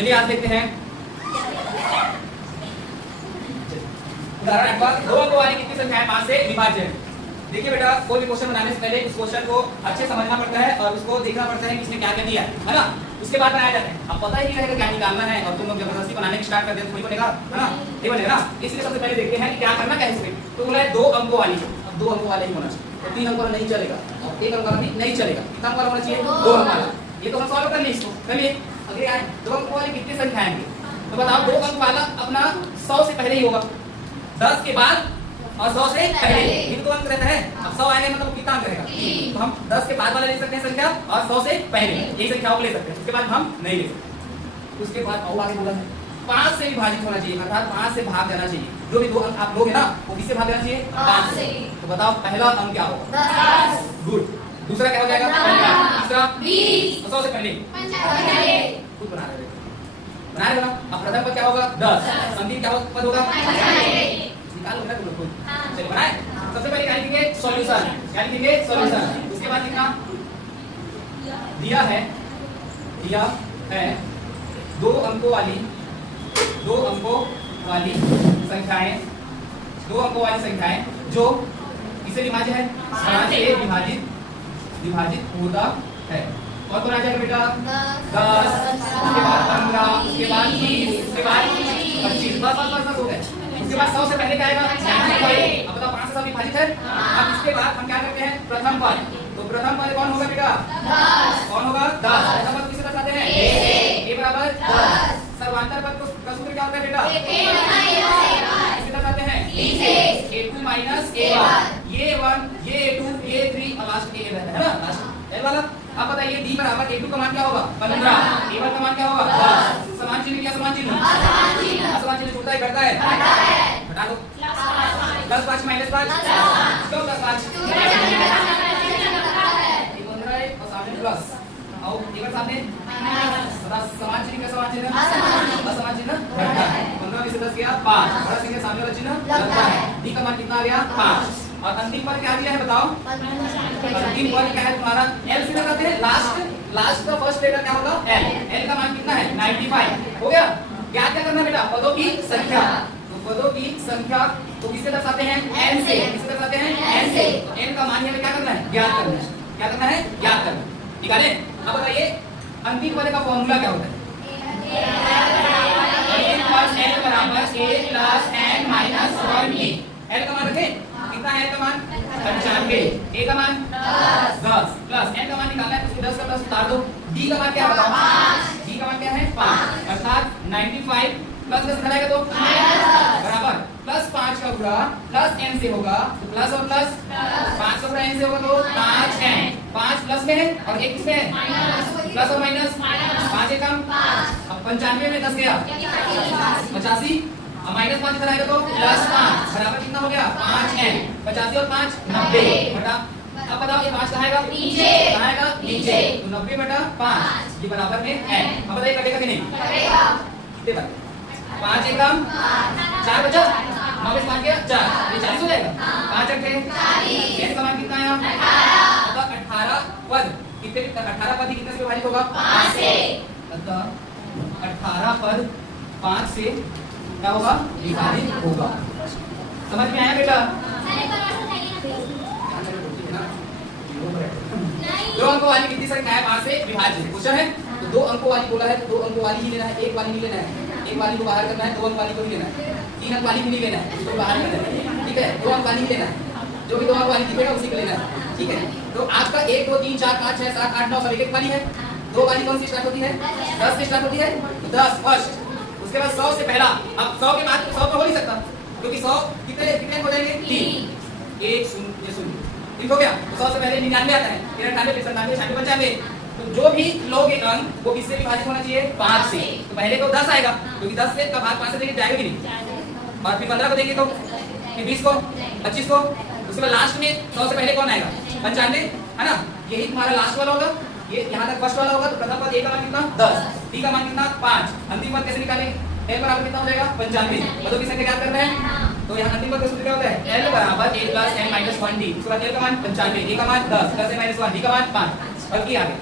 चलिए आज देखते हैं उदाहरण नंबर 2 अंकों वाली कितनी संख्या है 5 से विभाज्य। देखिए बेटा, कोई भी क्वेश्चन बनाने से पहले उस क्वेश्चन को अच्छे समझना पड़ता है और उसको देखना पड़ता है कि इसने क्या क्या दिया है ना, उसके बाद बनाया जाता है। अब पता ही नहीं रहेगा क्या निकालना है और तुम लोग जबरदस्ती बनाने की स्टार्ट कर दे तो कोई बनेगा है ना, नहीं बनेगा ना। इसलिए सबसे पहले देखते हैं कि क्या करना क्या है इसमें। तो बोला है 2 अंकों वाली, अब 2 अंकों वाले ही होना चाहिए, तो 3 अंकों वाला नहीं चलेगा और 1 अंक वाला नहीं चलेगा। कितना अंक वाला होना चाहिए? 2 अंक वाला। ये तो हम सॉल्व कर लें इसको। चलिए अगले आए 2 अंकों वाली कितनी संख्या आएंगे, तो बताओ 2 अंक वाला अपना 100 से पहले ही होगा, 10 के बाद और 100 से पहले, ये तो अंक रहता है। अब 100 आएगा मतलब कितना अंक रहेगा, तो हम 10 के बाद वाला ले सकते हैं संख्या और 100 से पहले यही संख्याओं को ले सकते हैं, उसके बाद हम नहीं ले सकते। उसके बाद और आगे बोला है 5 से विभाजित होना चाहिए, अर्थात 5 से भाग जाना चाहिए। जो भी 2 अंक आप लोगे ना वो किससे भाग जाना चाहिए? 5 से। तो बताओ पहला अंक क्या होगा? 10। गुड। दूसरा क्या हो जाएगा? 15। तीसरा 20। 100 से पहले 95। खुद बना रहे हो। अब प्रथम पद क्या होगा? 10। अंतिम क्या पद होगा? 95। निकालो बेटा तुम लोग खुद। चलिए बनाए। सबसे पहले क्या लिखेंगे? सॉल्यूशन। क्या लिखेंगे? सॉल्यूशन। उसके बाद लिखना दिया है 2 अंकों वाली संख्याएं, 2 अंकों वाली संख्याएं जो किससे विभाज्य है? 5 से विभाजित होता है। और कौन आ जाएगा बेटा? 10, उसके बाद 15, उसके बाद 20, उसके बाद 25। बस हो गए। उसके बाद 100 से पहले क्या आएगा? 95। अब बताओ 5 से 100 विभाजित है। अब इसके बाद हम क्या करते हैं? प्रथम पद। तो प्रथम पद कौन होगा बेटा? 10। कौन होगा? 10। प्रथम पद किसे दर्शाते हैं? a बराबर 10। सर्वांतर पद का सूत्र क्या होता है बेटा? किसे दर्शाते हैं? a2 minus a1। ये 1, ये 2, ये 3 और लास्ट के a रहता है ना, लास्ट l वाला। अब बताइए d बराबर a2 का मान क्या होगा? 15। a1 का मान क्या होगा? 10। समान चिन्ह क्या समान चिन्ह? असमान चिन्ह छूटता है घटता है? घटा दो। प्लस 5 माइनस 5 क्यों प्लस 5? और सामने प्लस और इधर सामने समान चिन्ह का समान चिन्ह असमान चिन्ह घटता है। 15 में से 10 गया 5, बड़ा चिन्ह सामने वाला चिन्ह लगता है। d का मान कितना आ गया? 5। और अंतिम पद क्या दिया है बताओ? अंतिम पद क्या है तुम्हारा? l से लगाते हैं लास्ट का फर्स्ट लेटर क्या होगा? l का मान कितना है? 95। हो गया। ज्ञात क्या करना बेटा? पदों की संख्या। तो पदों की संख्या तो किससे दर्शाते हैं? n से। किससे दर्शाते हैं? n से। तो n का मान हमें क्या करना है? ज्ञात करना है। क्या करना है? ज्ञात करना। निकाले। अब बताइए अंतिम पद का फॉर्मूला क्या होता है? n प्लस n बराबर a plus n minus 1b। l का मान रखें कितना है? l का मान 95, a का मान 10 प्लस n का मान निकालना है, उसको 10 का प्लस उतार दो। d का मान क्या है बताओ? d का मान क्या है? 5, अर्थात 95 प्लस 10 घटाएगा तो बराबर प्लस 5 का गुणा प्लस n से होगा, तो प्लस और प्लस 5 का गुणा n से होगा तो 5n। 5 प्लस में है और 1 किसमें है? प्लस और माइनस 5 एक कम। अब 95 में 10 गया 85 और माइनस 5 इधर आएगा तो प्लस 5 बराबर कितना हो गया? 5n। 85 और 5 90 बटा। अब बताओ ये 5 कहाँ आएगा? नीचे। कहाँ आएगा? नीचे। तो 90 बटा 5 ये बराबर में n। अब बताइए कटेगा कि नहीं? कटेगा। कितने बचे? 5 एक कम 4 बचा, 9 में 5 गया 4, ये 40 हो जाएगा। 5 अट्ठे 40। n का मान कितना आया? 18। अतः 18 पद कितने? 18 पद ही कितने से विभाजित होगा? 5 से। अतः 18 पद 5 से क्या होगा? विभाजित होगा। समझ में आया बेटा? 2 अंकों वाली कितनी संख्या है 5 से विभाजित? क्वेश्चन है तो 2 अंकों वाली बोला है तो 2 अंकों वाली ही लेना है, 1 वाली नहीं लेना है। 1 वाली को बाहर करना है, 2 अंक वाली को नहीं लेना है, 3 अंक वाली को नहीं लेना है, उसको बाहर करना है। ठीक है, 2 अंक वाली ही लेना है, जो भी 2 अंक वाली दिखेगा उसी को लेना है। ठीक है, तो आपका 1 2 3 4 5 6 7 8 9 सब एक वाली है। 2 वाली कौन सी स्टार्ट होती है? 10 से स्टार्ट होती है, तो 10 फर्स्ट। उसके बाद 100 से पहला। अब 100 के बाद 100 तो हो नहीं सकता क्योंकि 100 कितने हो जाएंगे? 3 1 0 0। ठीक हो गया। तो 100 से पहले 99 आता है, फिर 98 फिर 97 96 95। तो जो भी लोगे अंक वो किससे विभाजित होना चाहिए? 5 से। तो पहले तो 10 आएगा क्योंकि 10 से का भाग 5 से देंगे जाएगा कि नहीं, और फिर 15 को देंगे तो फिर 20 को 25 को। उसके बाद लास्ट में 100 से पहले कौन आएगा? 95 है ना, यही तुम्हारा लास्ट वाला होगा। ये यहाँ तक फर्स्ट वाला होगा। तो प्रथम पद a का मान कितना? 10, d का मान कितना? 5। अंतिम पद कैसे निकालेंगे? l बराबर कितना हो जाएगा? 95। पदों की संख्या ज्ञात करना है तो यहाँ अंतिम पद का सूत्र क्या होता है? l बराबर a plus n minus 1d। उसके बाद l का मान 95, a का मान 10, 10 से माइनस 1, d का मान 5। अब की आगे